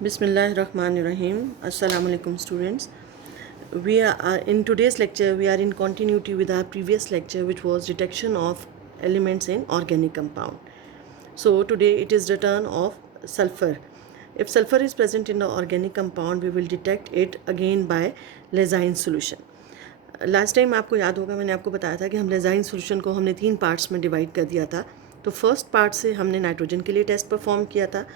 Bismillahirrahmanirrahim. Assalamu alaikum students. We are in today's lecture we are in continuity with our previous lecture, which was detection of elements in organic compound. So today it is the turn of sulfur. If sulfur is present in the organic compound, we will detect it again by Lezine solution. Last time आपको याद होगा मैंने आपको बताया था कि हम लेजाइन solution को हमने 3 पार्ट्स में डिवाइड कर दिया था. तो फर्स्ट पार्ट से हमने नाइट्रोजन के लिए टेस्ट परफॉर्म किया था.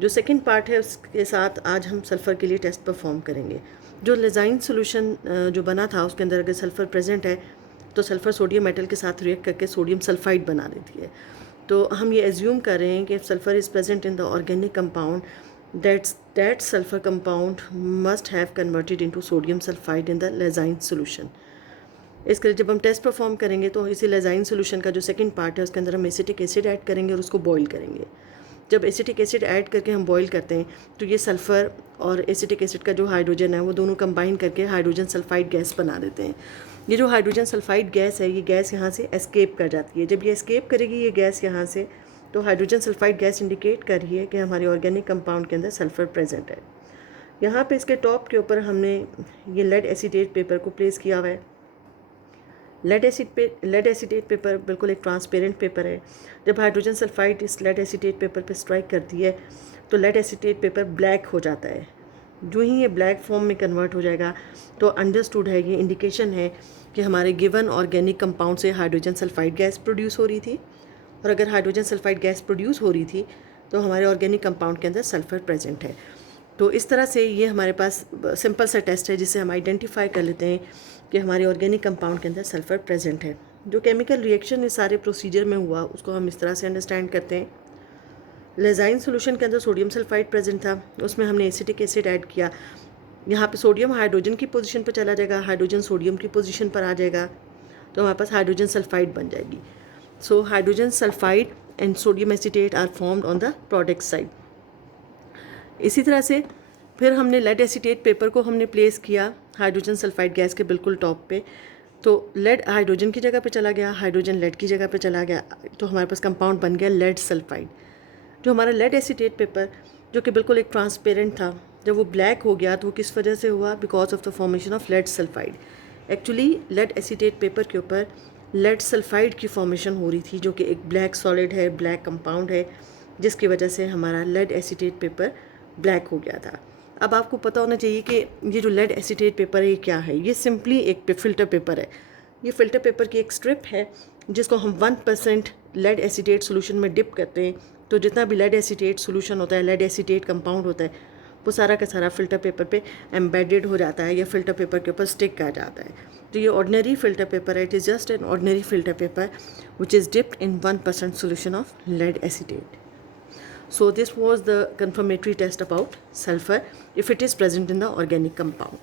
जो सेकंड पार्ट है उसके साथ आज हम सल्फ़र के लिए टेस्ट परफॉर्म करेंगे. जो लेजाइन सोल्यूशन जो बना था उसके अंदर अगर सल्फ़र प्रेजेंट है तो सल्फ़र सोडियम मेटल के साथ रिएक्ट करके सोडियम सल्फाइड बना देती है. तो हम ये एज्यूम कर रहे हैं कि if sulphur is present in the organic compound, that sulfur compound must have converted into sodium sulfide in the Lezine solution. इसके लिए जब हम टेस्ट परफॉर्म करेंगे तो इसी लेजाइन सोल्यूशन का जो सेकंड पार्ट है उसके अंदर हम एसिटिक एसिड ऐड करेंगे और उसको बॉईल करेंगे. जब एसिटिक एसिड ऐड करके हम बॉईल करते हैं तो ये सल्फ़र और एसिटिक एसिड का जो हाइड्रोजन है वो दोनों कंबाइन करके हाइड्रोजन सल्फाइड गैस बना देते हैं. ये जो हाइड्रोजन सल्फाइड गैस है ये गैस यहाँ से एस्केप कर जाती है. जब ये एस्केप करेगी ये गैस यहाँ से, तो हाइड्रोजन सल्फाइड गैस इंडिकेट कर रही है कि हमारे ऑर्गेनिक कंपाउंड के अंदर सल्फ़र प्रेजेंट है. यहाँ पे इसके टॉप के ऊपर हमने ये लेड एसीटेट पेपर को प्लेस किया हुआ है. लेड एसीटेट पेपर बिल्कुल एक ट्रांसपेरेंट पेपर है. जब हाइड्रोजन सल्फाइड इस लेड एसीटेट पेपर पे स्ट्राइक करती है तो लेड एसीटेट पेपर ब्लैक हो जाता है. जो ही ये ब्लैक फॉर्म में कन्वर्ट हो जाएगा तो अंडरस्टूड है, ये इंडिकेशन है कि हमारे गिवन ऑर्गेनिक कंपाउंड से हाइड्रोजन सल्फाइड गैस प्रोड्यूस हो रही थी. और अगर हाइड्रोजन सल्फाइड गैस प्रोड्यूस हो रही थी तो हमारे ऑर्गेनिक कंपाउंड के अंदर सल्फ़र प्रेजेंट है. तो इस तरह से ये हमारे पास सिंपल सा टेस्ट है जिससे हम आइडेंटिफाई कर लेते हैं कि हमारे ऑर्गेनिक कंपाउंड के अंदर सल्फ़र प्रेजेंट है. जो केमिकल रिएक्शन इस सारे प्रोसीजर में हुआ उसको हम इस तरह से अंडरस्टैंड करते हैं. लेजाइन सोल्यूशन के अंदर सोडियम सल्फाइड प्रेजेंट था, उसमें हमने एसिटिक एसिड ऐड किया. यहाँ पे सोडियम हाइड्रोजन की पोजीशन पर चला जाएगा, हाइड्रोजन सोडियम की पोजीशन पर आ जाएगा, तो हमारे पास हाइड्रोजन सल्फाइड बन जाएगी. So hydrogen sulphide and sodium acetate are formed on the product side. इसी तरह से फिर हमने लेड एसीटेट पेपर को हमने प्लेस किया हाइड्रोजन सल्फाइड गैस के बिल्कुल टॉप पे. तो लेड हाइड्रोजन की जगह पे चला गया, हाइड्रोजन लेड की जगह पे चला गया, तो हमारे पास कंपाउंड बन गया लेड सल्फाइड. जो हमारा लेड एसीटेट पेपर जो कि बिल्कुल एक ट्रांसपेरेंट था, जब वो ब्लैक हो गया तो वो किस वजह से हुआ? Because of the formation of lead sulphide. Actually lead acetate paper के ऊपर लेड सल्फाइड की फॉर्मेशन हो रही थी जो कि एक ब्लैक सॉलिड है, ब्लैक कंपाउंड है, जिसकी वजह से हमारा लेड एसीटेट पेपर ब्लैक हो गया था. अब आपको पता होना चाहिए कि ये जो लेड एसीटेट पेपर है ये क्या है. ये सिंपली एक फ़िल्टर पेपर है. ये फ़िल्टर पेपर की एक स्ट्रिप है जिसको हम 1% लेड एसीटेट सोल्यूशन में डिप करते हैं. तो जितना भी लेड एसीटेट सोल्यूशन होता है, लेड एसीटेट कंपाउंड होता है, वो सारा का सारा फ़िल्टर पेपर पे एम्बेडेड हो जाता है या फ़िल्टर पेपर के ऊपर स्टिक कर जाता है. तो ये ऑर्डिनरी फ़िल्टर पेपर है. It is just an ordinary filter paper which is dipped in 1% solution of lead acetate. So this was the confirmatory test about sulfur if it is present in the organic compound.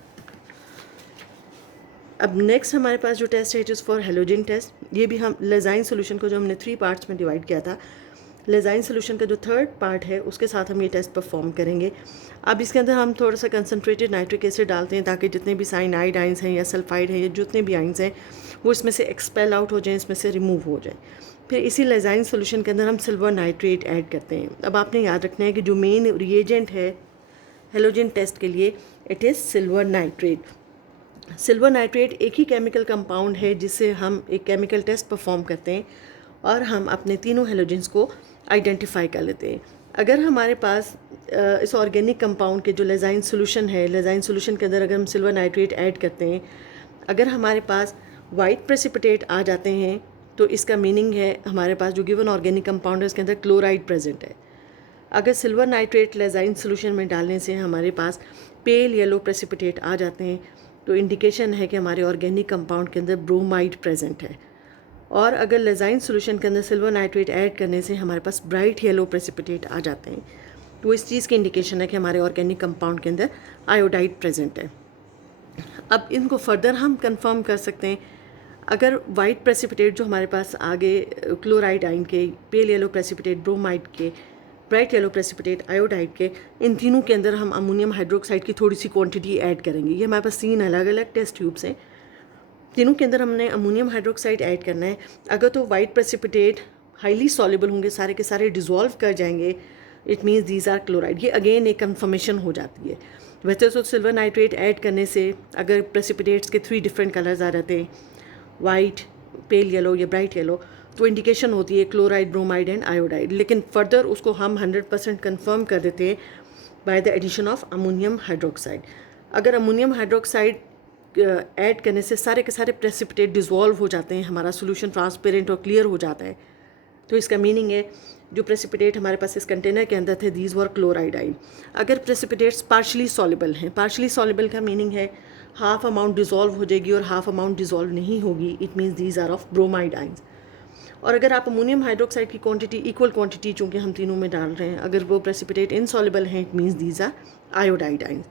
अब next हमारे पास जो test है it is for halogen test. ये भी हम लेजाइन solution को जो हमने 3 पार्ट्स में डिवाइड किया था, लेजाइन सोल्यूशन का जो थर्ड पार्ट है उसके साथ हम ये टेस्ट परफॉर्म करेंगे. अब इसके अंदर हम थोड़ा सा कंसनट्रेटेड नाइट्रिक एसिड डालते हैं ताकि जितने भी साइनाइड आइंस हैं या सल्फाइड हैं या जितने भी आइंस हैं वो इसमें से एक्सपेल आउट हो जाएं, इसमें से रिमूव हो जाएं. फिर इसी लेजाइन सोल्यूशन के अंदर हम सिल्वर नाइट्रेट ऐड करते हैं. अब आपने याद रखना है कि जो मेन रिएजेंट है हेलोजन टेस्ट के लिए it is silver nitrate. Silver nitrate एक ही केमिकल कंपाउंड है जिससे हम एक केमिकल टेस्ट परफॉर्म करते हैं और हम अपने तीनों हेलोजेंस को आइडेंटिफाई कर लेते हैं. अगर हमारे पास इस ऑर्गेनिक कंपाउंड के जो लेजाइन सोल्यूशन है, लेजाइन सोल्यूशन के अंदर अगर हम सिल्वर नाइट्रेट ऐड करते हैं, अगर हमारे पास वाइट प्रेसिपिटेट आ जाते हैं तो इसका मीनिंग है हमारे पास जो गिवन ऑर्गेनिक कंपाउंड है उसके अंदर क्लोराइड प्रेजेंट है. अगर सिल्वर नाइट्रेट लेजाइन सोल्यूशन में डालने से हमारे पास पेल येलो प्रेसिपिटेट आ जाते हैं तो इंडिकेशन है कि हमारे ऑर्गेनिक कंपाउंड के अंदर ब्रोमाइड प्रेजेंट है. और अगर लेजाइन सोल्यूशन के अंदर सिल्वर नाइट्रेट ऐड करने से हमारे पास ब्राइट येलो प्रेसिपिटेट आ जाते हैं तो इस चीज़ की इंडिकेशन है कि हमारे ऑर्गेनिक कंपाउंड के अंदर आयोडाइड प्रेजेंट है. अब इनको फर्दर हम कंफर्म कर सकते हैं. अगर वाइट प्रेसिपिटेट जो हमारे पास आगे क्लोराइड आइन के, पेल येलो प्रेसिपिटेट ब्रोमाइड के, ब्राइट येलो प्रेसिपिटेट आयोडाइड के, इन तीनों के अंदर हम अमोनियम हाइड्रोक्साइड की थोड़ी सी क्वांटिटी ऐड करेंगे. ये हमारे पास 3 अलग अलग टेस्ट ट्यूब्स हैं. तीनों के अंदर हमने अमोनियम हाइड्रोक्साइड ऐड करना है. अगर तो वाइट प्रेसिपिटेट हाईली सॉल्युबल होंगे, सारे के सारे डिज़ोल्व कर जाएंगे, it means these are chloride. ये अगेन एक कन्फर्मेशन हो जाती है। वैसे तो सिल्वर नाइट्रेट ऐड करने से अगर प्रेसिपिटेट्स के 3 डिफरेंट कलर्स आ जाते हैं, वाइट, पेल येलो या ब्राइट येलो, तो इंडिकेशन होती है क्लोराइड, ब्रोमाइड एंड आयोडाइड। लेकिन फर्दर उसको हम 100% कन्फर्म कर देते हैं by the addition of ammonium hydroxide. अगर अमोनियम हाइड्रोक्साइड ऐड करने से सारे के सारे प्रेसिपिटेट डिज़ोल्व हो जाते हैं, हमारा सोल्यूशन ट्रांसपेरेंट और क्लियर हो जाता है, तो इसका मीनिंग है जो प्रेसिपिटेट हमारे पास इस कंटेनर के अंदर थे, दीज वर क्लोराइड आइन। अगर प्रेसिपिटेट्स पार्शली सॉल्युबल हैं, पार्शली सॉल्युबल का मीनिंग है हाफ अमाउंट डिज़ोल्व हो जाएगी और हाफ अमाउंट डिज़ोल्व नहीं होगी, it means these are of bromide ions. और अगर आप अमोनियम हाइड्रोक्साइड की क्वांटिटी, इक्वल क्वांटिटी चूँकि हम तीनों में डाल रहे हैं, अगर वो प्रेसिपिटेट इनसॉल्युबल हैं, it means these are iodide ions.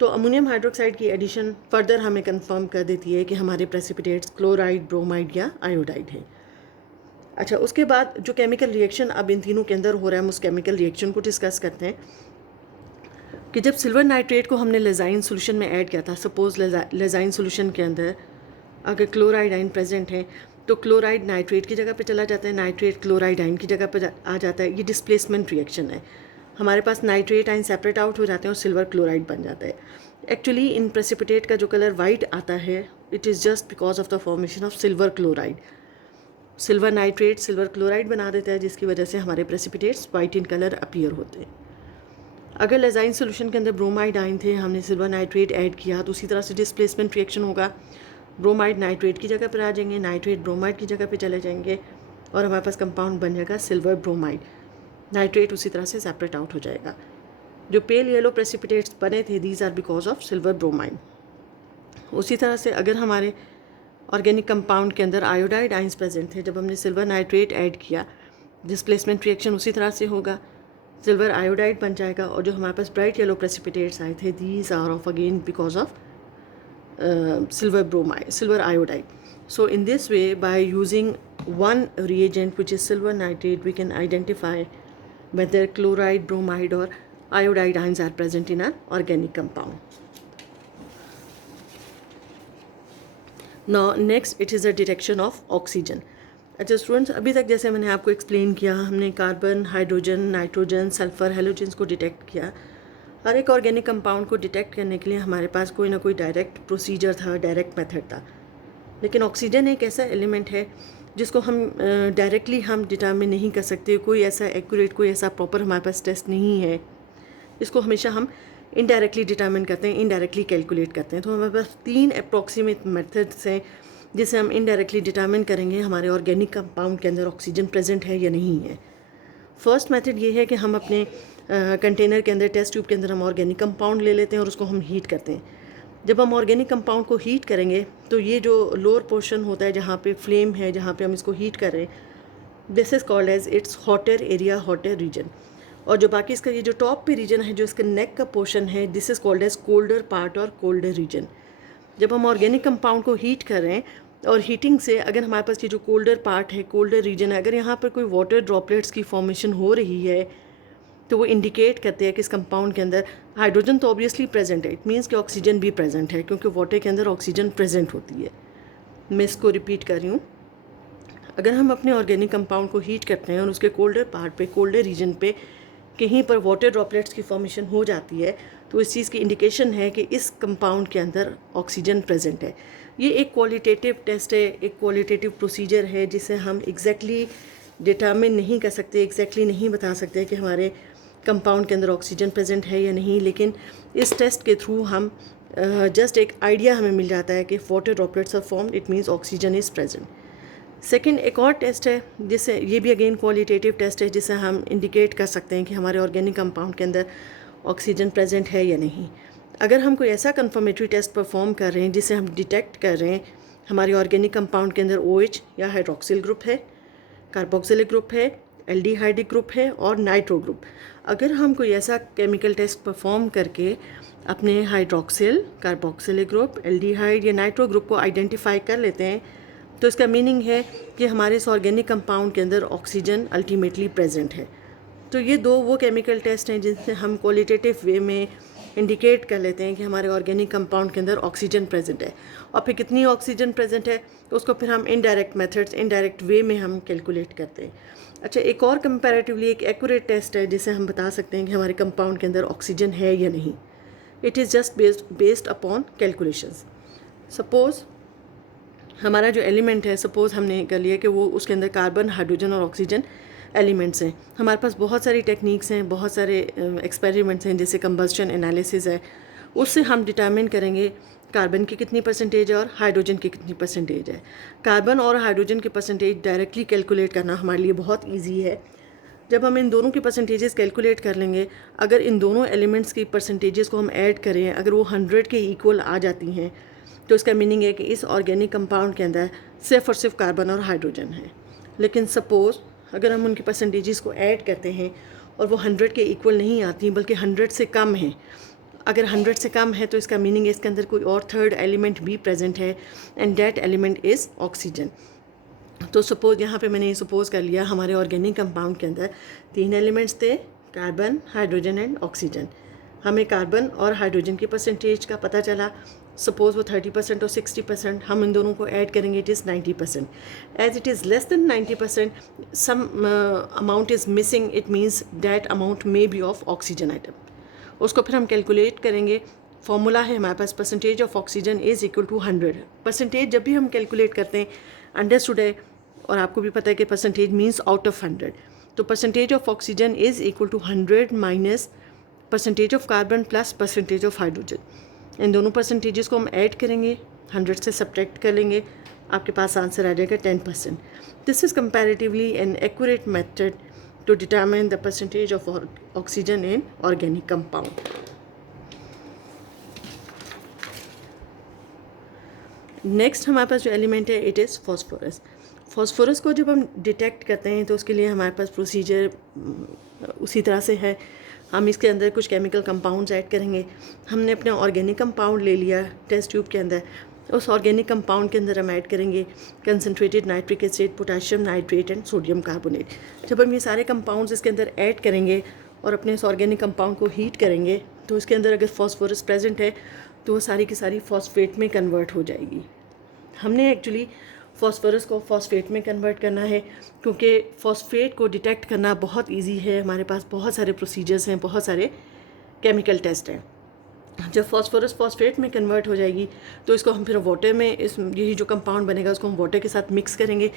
तो अमोनियम हाइड्रोक्साइड की एडिशन फर्दर हमें कंफर्म कर देती है कि हमारे प्रेसिपिटेट्स क्लोराइड, ब्रोमाइड या आयोडाइड हैं। अच्छा, उसके बाद जो केमिकल रिएक्शन अब इन तीनों के अंदर हो रहा है, हम उस केमिकल रिएक्शन को डिस्कस करते हैं कि जब सिल्वर नाइट्रेट को हमने लेजाइन सोल्यूशन में ऐड किया था, सपोज लेजाइन सोल्यूशन के अंदर अगर क्लोराइड आइन प्रेजेंट है तो क्लोराइड नाइट्रेट की जगह पे चला जाता है, नाइट्रेट क्लोराइड आइन की जगह पे आ जाता है। ये डिस्प्लेसमेंट रिएक्शन है। हमारे पास नाइट्रेट आइन सेपरेट आउट हो जाते हैं और सिल्वर क्लोराइड बन जाता है। एक्चुअली इन प्रेसिपिटेट का जो कलर वाइट आता है, it is just because of the formation of silver chloride. Silver nitrate silver chloride बना देता है, जिसकी वजह से हमारे precipitates white in colour appear होते हैं। अगर लेजाइन सोल्यूशन के अंदर ब्रोमाइड आइन थे, हमने सिल्वर नाइट्रेट ऐड किया, तो उसी तरह से डिस्प्लेसमेंट रिएक्शन होगा। ब्रोमाइड नाइट्रेट की जगह पर आ जाएंगे, नाइट्रेट ब्रोमाइड की जगह पे चले जाएंगे और हमारे पास कंपाउंड बन जाएगा सिल्वर ब्रोमाइड। नाइट्रेट उसी तरह से सेपरेट आउट हो जाएगा। जो पेल येलो प्रेसिपिटेट्स बने थे, these are because of silver bromide. उसी तरह से अगर हमारे ऑर्गेनिक कंपाउंड के अंदर आयोडाइड आइंस प्रेजेंट थे, जब हमने सिल्वर नाइट्रेट ऐड किया, डिस्प्लेसमेंट रिएक्शन उसी तरह से होगा, सिल्वर आयोडाइड बन जाएगा। और जो हमारे पास ब्राइट येलो प्रेसिपिटेट्स आए थे, these are of again because of silver iodide. So in this way, by using one reagent which is silver nitrate, we can identify whether chloride, bromide or iodide ions are present in an organic compound. Now next it is a detection of oxygen. अच्छा students, अभी तक जैसे मैंने आपको explain किया, हमने carbon, hydrogen, nitrogen, sulphur, halogens को detect किया। हर एक ऑर्गेनिक कंपाउंड को डिटेक्ट करने के लिए हमारे पास कोई ना कोई डायरेक्ट प्रोसीजर था, डायरेक्ट मेथड था। लेकिन ऑक्सीजन एक ऐसा एलिमेंट है जिसको हम डायरेक्टली हम डिटरमिन नहीं कर सकते। कोई ऐसा एक्यूरेट, कोई ऐसा प्रॉपर हमारे पास टेस्ट नहीं है। इसको हमेशा हम इनडायरेक्टली डिटरमिन करते हैं, इनडायरेक्टली कैलकुलेट करते हैं। तो हमारे पास 3 अप्रॉक्सीमेट मेथड्स हैं जिसे हम इनडायरेक्टली डिटरमिन करेंगे हमारे ऑर्गेनिक कंपाउंड के अंदर ऑक्सीजन प्रेजेंट है या नहीं है। फर्स्ट मेथड ये है कि हम अपने कंटेनर के अंदर, टेस्ट ट्यूब के अंदर हम ऑर्गेनिक कंपाउंड ले लेते हैं और उसको हम हीट करते हैं। जब हम ऑर्गेनिक कंपाउंड को हीट करेंगे तो ये जो लोअर पोर्शन होता है जहाँ पे फ्लेम है, जहाँ पे हम इसको हीट कर रहे हैं, this is called as its hotter area, hotter region. और जो बाकी इसका ये जो टॉप पे रीजन है, जो इसका नेक का पोर्शन है, this is called as colder part और कोल्डर रीजन। जब हम ऑर्गेनिक कंपाउंड को हीट कर रहे हैं और हीटिंग से अगर हमारे पास ये जो कोल्डर पार्ट है, कोल्डर रीजन है, अगर यहाँ पर कोई वाटर ड्रॉपलेट्स की फॉर्मेशन हो रही है तो वो इंडिकेट करते हैं कि इस कंपाउंड के अंदर हाइड्रोजन तो ऑब्वियसली प्रेजेंट है, इट मीन्स कि ऑक्सीजन भी प्रेजेंट है, क्योंकि वाटर के अंदर ऑक्सीजन प्रेजेंट होती है। मैं इसको रिपीट कर रही हूँ। अगर हम अपने ऑर्गेनिक कंपाउंड को हीट करते हैं और उसके कोल्डर पार्ट पे, कोल्डर रीजन पे कहीं पर वाटर ड्रॉपलेट्स की फॉर्मेशन हो जाती है, तो इस चीज़ की इंडिकेशन है कि इस कंपाउंड के अंदर ऑक्सीजन प्रेजेंट है। ये एक क्वालिटेटिव टेस्ट है, एक क्वालिटेटिव प्रोसीजर है जिसे हम एग्जैक्टली डिटरमिन नहीं कर सकते, एग्जैक्टली नहीं बता सकते कि हमारे कंपाउंड के अंदर ऑक्सीजन प्रेजेंट है या नहीं। लेकिन इस टेस्ट के थ्रू हम जस्ट एक आइडिया हमें मिल जाता है कि water droplets are formed, it means oxygen is present. Second एक और टेस्ट है जिसे, ये भी अगेन क्वालिटेटिव टेस्ट है, जिसे हम इंडिकेट कर सकते हैं कि हमारे ऑर्गेनिक कंपाउंड के अंदर ऑक्सीजन प्रेजेंट है या नहीं। अगर हम कोई ऐसा कन्फर्मेटरी टेस्ट परफॉर्म कर रहे हैं जिसे हम डिटेक्ट कर रहे हैं हमारे ऑर्गेनिक कंपाउंड के अंदर OH या हाइड्रोक्सिल ग्रुप है, कार्बोक्सिलिक ग्रुप है, एल्डिहाइडिक ग्रुप है और नाइट्रो ग्रुप, अगर हम कोई ऐसा केमिकल टेस्ट परफॉर्म करके अपने हाइड्रोक्सिल, कार्बोक्सिलिक ग्रुप, एल्डिहाइड या नाइट्रो ग्रुप को आइडेंटिफाई कर लेते हैं, तो इसका मीनिंग है कि हमारे इस ऑर्गेनिक कंपाउंड के अंदर ऑक्सीजन अल्टीमेटली प्रेजेंट है। तो ये दो वो केमिकल टेस्ट हैं जिनसे हम क्वालिटेटिव वे में इंडिकेट कर लेते हैं कि हमारे ऑर्गेनिक कंपाउंड के अंदर ऑक्सीजन प्रेजेंट है। और फिर कितनी ऑक्सीजन प्रेजेंट है तो उसको फिर हम इनडायरेक्ट मेथड्स, इनडायरेक्ट वे में हम कैलकुलेट करते हैं। अच्छा, एक और कंपैरेटिवली एक एक्यूरेट टेस्ट है जिसे हम बता सकते हैं कि हमारे कंपाउंड के अंदर ऑक्सीजन है या नहीं. It is just based upon calculations. Suppose हमारा जो एलिमेंट है, सपोज़ हमने कर लिया कि वो उसके अंदर कार्बन, हाइड्रोजन और ऑक्सीजन एलिमेंट्स हैं. हमारे पास बहुत सारी टेक्निक्स हैं, बहुत सारे एक्सपेरिमेंट्स हैं, जैसे कंबस्शन एनालिसिस है. उससे हम डिटरमिन करेंगे कार्बन की कितनी परसेंटेज है और हाइड्रोजन की कितनी परसेंटेज है. कार्बन और हाइड्रोजन की परसेंटेज डायरेक्टली कैलकुलेट करना हमारे लिए बहुत ईजी है. जब हम इन दोनों की परसेंटेजेस कैलकुलेट कर लेंगे, अगर इन दोनों एलिमेंट्स की परसेंटेजेस को हम ऐड करें, अगर वो 100 के इक्वल आ जाती हैं, तो इसका मीनिंग है कि इस ऑर्गेनिक कंपाउंड के अंदर सिर्फ और सिर्फ कार्बन और हाइड्रोजन है. लेकिन सपोज़ अगर हम उनकी परसेंटेजेस को ऐड करते हैं और वो 100 के इक्वल नहीं आती बल्कि 100 से कम है, अगर 100 से कम है तो इसका मीनिंग है इसके अंदर कोई और थर्ड एलिमेंट भी प्रेजेंट है, and that element is oxygen. तो सपोज़ यहाँ पे मैंने ये सपोज़ कर लिया हमारे ऑर्गेनिक कंपाउंड के अंदर 3 एलिमेंट्स थे, कार्बन, हाइड्रोजन एंड ऑक्सीजन. हमें कार्बन और हाइड्रोजन की परसेंटेज का पता चला. सपोज़ वो 30% और 60%, हम इन दोनों को ऐड करेंगे, it is 90%. As it is less than 90%, some amount is missing, it means that amount may be of oxygen item. उसको फिर हम कैलकुलेट करेंगे. फॉर्मूला है हमारे पास, percentage of oxygen is equal to 100. Percentage जब भी हम कैलकुलेट करते हैं, अंडरस्टूड है, और आपको भी पता है कि परसेंटेज मीन्स आउट ऑफ 100. तो percentage of oxygen is equal to 100 minus percentage of carbon plus percentage of hydrogen. इन दोनों परसेंटेजेस को हम ऐड करेंगे, 100 से सब्ट्रैक्ट कर लेंगे, आपके पास आंसर आ जाएगा 10%. This is comparatively an accurate method to determine the percentage of oxygen in organic compound. Next हमारे पास जो एलिमेंट है, इट इज़ फॉस्फोरस. फॉस्फोरस को जब हम डिटेक्ट करते हैं तो उसके लिए हमारे पास प्रोसीजर उसी तरह से है. हम इसके अंदर कुछ केमिकल कंपाउंड्स ऐड करेंगे. हमने अपना ऑर्गेनिक कंपाउंड ले लिया टेस्ट ट्यूब के अंदर. उस ऑर्गेनिक कंपाउंड के अंदर हम ऐड करेंगे concentrated nitric acid, potassium nitrate and sodium carbonate. जब हम ये सारे कंपाउंड्स इसके अंदर ऐड करेंगे और अपने इस ऑर्गेनिक कंपाउंड को हीट करेंगे, तो इसके अंदर अगर फॉस्फोरस प्रेजेंट है तो वो सारी की सारी फॉस्फेट में कन्वर्ट हो जाएगी. हमने एक्चुअली फॉस्फोरस को फॉस्फेट में कन्वर्ट करना है, क्योंकि फॉस्फेट को डिटेक्ट करना बहुत ईजी है. हमारे पास बहुत सारे प्रोसीजर्स हैं, बहुत सारे केमिकल टेस्ट हैं. जब फॉस्फोरस फॉस्फेट में कन्वर्ट हो जाएगी तो इसको हम फिर वाटर में, इस यही जो कंपाउंड बनेगा उसको हम वाटर के साथ मिक्स करेंगे.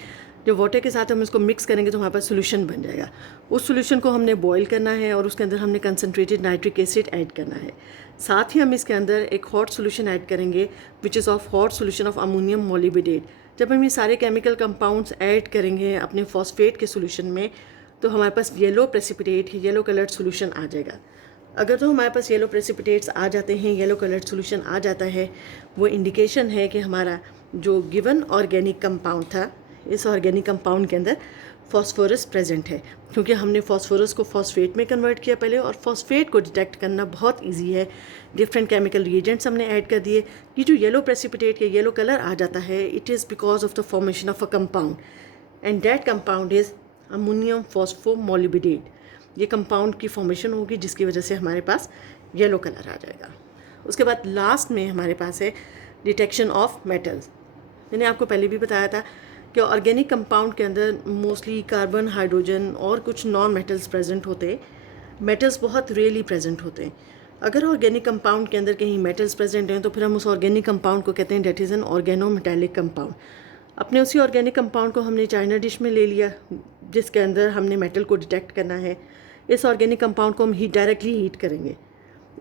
जब वाटर के साथ हम इसको मिक्स करेंगे तो हमारे पास सोल्यूशन बन जाएगा. उस सोल्यूशन को हमने बॉईल करना है और उसके अंदर हमने कंसनट्रेटेड नाइट्रिक एसिड ऐड करना है. साथ ही हम इसके अंदर एक हॉट सोल्यूशन ऐड करेंगे which is of hot solution of ammonium मोलिबिडेट. जब हम ये सारे केमिकल कंपाउंड्स ऐड करेंगे अपने फॉस्फेट के सोल्यूशन में, तो हमारे पास yellow precipitate, yellow coloured solution आ जाएगा. अगर तो हमारे पास येलो प्रेसिपिटेट्स आ जाते हैं, येलो कलर्ड सोल्यूशन आ जाता है, वो इंडिकेशन है कि हमारा जो गिवन ऑर्गेनिक कंपाउंड था, इस ऑर्गेनिक कंपाउंड के अंदर फॉस्फोरस प्रेजेंट है. क्योंकि हमने फॉस्फोरस को फॉस्फेट में कन्वर्ट किया पहले, और फॉस्फेट को डिटेक्ट करना बहुत इजी है. डिफरेंट केमिकल रिएजेंट्स हमने ऐड कर दिए. ये जो येलो प्रेसिपिटेट या येलो कलर आ जाता है, it is because of the formation of a compound, and that compound is ammonium phosphomolybdate. ये कंपाउंड की फॉर्मेशन होगी जिसकी वजह से हमारे पास येलो कलर आ जाएगा. उसके बाद लास्ट में हमारे पास है डिटेक्शन ऑफ मेटल्स. मैंने आपको पहले भी बताया था कि ऑर्गेनिक कंपाउंड के अंदर मोस्टली कार्बन, हाइड्रोजन और कुछ नॉन मेटल्स प्रेजेंट होते हैं. मेटल्स बहुत रेयरली प्रेजेंट होते हैं. अगर ऑर्गेनिक कंपाउंड के अंदर कहीं मेटल्स प्रेजेंट हैं तो फिर हम उस ऑर्गेनिक कंपाउंड को कहते हैं that is an organometallic compound. अपने उसी ऑर्गेनिक कंपाउंड को हमने चाइना डिश में ले लिया जिसके अंदर हमने मेटल को डिटेक्ट करना है. इस ऑर्गेनिक कंपाउंड को हम डायरेक्टली हीट करेंगे.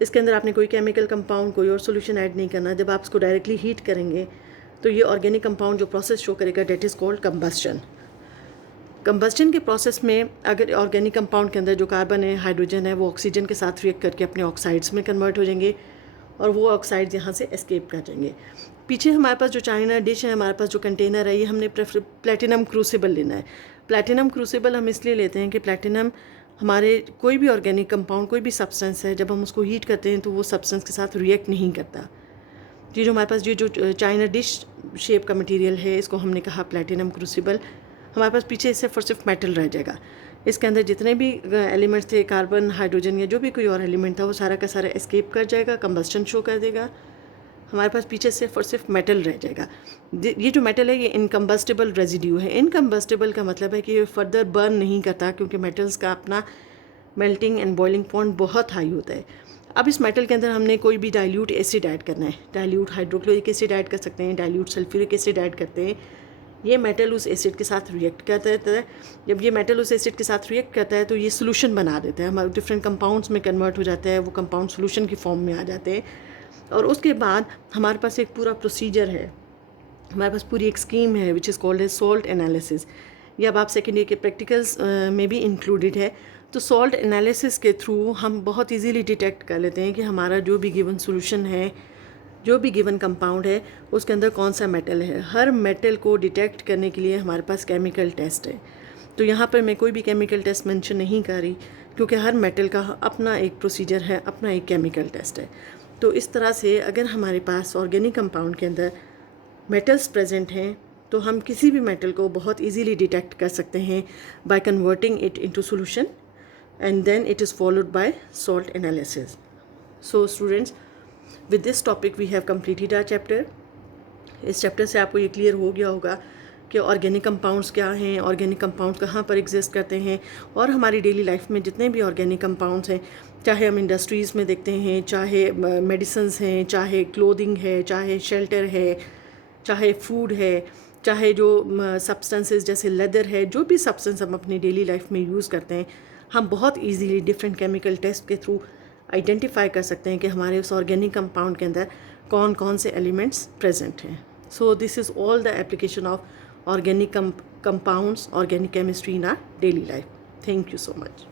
इसके अंदर आपने कोई केमिकल कंपाउंड, कोई और सोल्यूशन ऐड नहीं करना. जब आप इसको डायरेक्टली हीट करेंगे तो ये ऑर्गेनिक कंपाउंड जो प्रोसेस शो करेगा, that is called combustion. Combustion के प्रोसेस में अगर ऑर्गेनिक कंपाउंड के अंदर जो कार्बन है, हाइड्रोजन है, वो ऑक्सीजन के साथ रिएक्ट करके अपने ऑक्साइड्स में कन्वर्ट हो जाएंगे और वो ऑक्साइड्स यहाँ से एस्केप कर जाएंगे. पीछे हमारे पास जो चाइना डिश है, हमारे पास जो कंटेनर है, ये हमने प्लेटिनम क्रूसिबल लेना है. प्लेटिनम क्रूसिबल हम इसलिए लेते हैं कि प्लेटिनम हमारे कोई भी ऑर्गेनिक कंपाउंड, कोई भी सब्सटेंस है, जब हम उसको हीट करते हैं तो वो सब्सटेंस के साथ रिएक्ट नहीं करता. ये जो हमारे पास ये जो चाइना डिश शेप का मटेरियल है, इसको हमने कहा प्लेटिनम क्रूसिबल. हमारे पास पीछे सिर्फ और सिर्फ मेटल रह जाएगा. इसके अंदर जितने भी एलिमेंट्स थे, कार्बन, हाइड्रोजन या जो भी कोई और एलिमेंट था, वो सारा का सारा एस्केप कर जाएगा, कंबस्टन शो कर देगा. हमारे पास पीछे सिर्फ और सिर्फ मेटल रह जाएगा। ये जो मेटल है ये इनकम्बस्टिबल रेजिड्यू है। इनकम्बस्टिबल का मतलब है कि ये फर्दर बर्न नहीं करता, क्योंकि मेटल्स का अपना मेल्टिंग एंड बॉइलिंग पॉइंट बहुत हाई होता है। अब इस मेटल के अंदर हमने कोई भी डाइल्यूट एसिड ऐड करना है, डाइल्यूट हाइड्रोक्लोरिक एसिड ऐड कर सकते हैं, डाइल्यूट सल्फ्यूरिक एसिड ऐड करते हैं। ये मेटल उस एसिड के साथ रिएक्ट करता है। जब ये मेटल उस एसिड के साथ रिएक्ट करता है तो ये सोल्यूशन बना देता है, हमारे डिफरेंट कंपाउंड्स में कन्वर्ट हो जाता है, वो कंपाउंड सोल्यूशन की फॉर्म में आ जाते हैं। और उसके बाद हमारे पास एक पूरा प्रोसीजर है, हमारे पास पूरी एक स्कीम है which is called as salt analysis. ये अब आप सेकेंड ईयर के प्रैक्टिकल्स में भी इंक्लूडेड है। तो सॉल्ट एनालिसिस के थ्रू हम बहुत इजीली डिटेक्ट कर लेते हैं कि हमारा जो भी गिवन सॉल्यूशन है, जो भी गिवन कंपाउंड है, उसके अंदर कौन सा मेटल है। हर मेटल को डिटेक्ट करने के लिए हमारे पास केमिकल टेस्ट है। तो यहाँ पर मैं कोई भी केमिकल टेस्ट मेंशन नहीं कर रही, क्योंकि हर मेटल का अपना एक प्रोसीजर है, अपना एक केमिकल टेस्ट है। तो इस तरह से अगर हमारे पास ऑर्गेनिक कंपाउंड के अंदर मेटल्स प्रेजेंट हैं तो हम किसी भी मेटल को बहुत इजीली डिटेक्ट कर सकते हैं by converting it into solution, and then it is followed by salt analysis. So students, with this topic we have completed our chapter. इस चैप्टर से आपको ये क्लियर हो गया होगा कि ऑर्गेनिक कंपाउंड्स क्या हैं, ऑर्गेनिक कंपाउंड्स कहाँ पर एग्जिस्ट करते हैं, और हमारी डेली लाइफ में जितने भी ऑर्गेनिक कंपाउंड्स हैं, चाहे हम इंडस्ट्रीज़ में देखते हैं, चाहे मेडिसिन्स हैं, चाहे क्लोथिंग है, चाहे शेल्टर है, चाहे फूड है, चाहे जो सब्सटेंसेस जैसे लेदर है, जो भी सब्सटेंस हम अपनी डेली लाइफ में यूज़ करते हैं, हम बहुत इजीली डिफरेंट केमिकल टेस्ट के थ्रू आइडेंटिफाई कर सकते हैं कि हमारे उस ऑर्गेनिक कंपाउंड के अंदर कौन कौन से एलिमेंट्स प्रेजेंट हैं। So this is all the application of organic compounds, organic chemistry in our daily life. Thank you so much.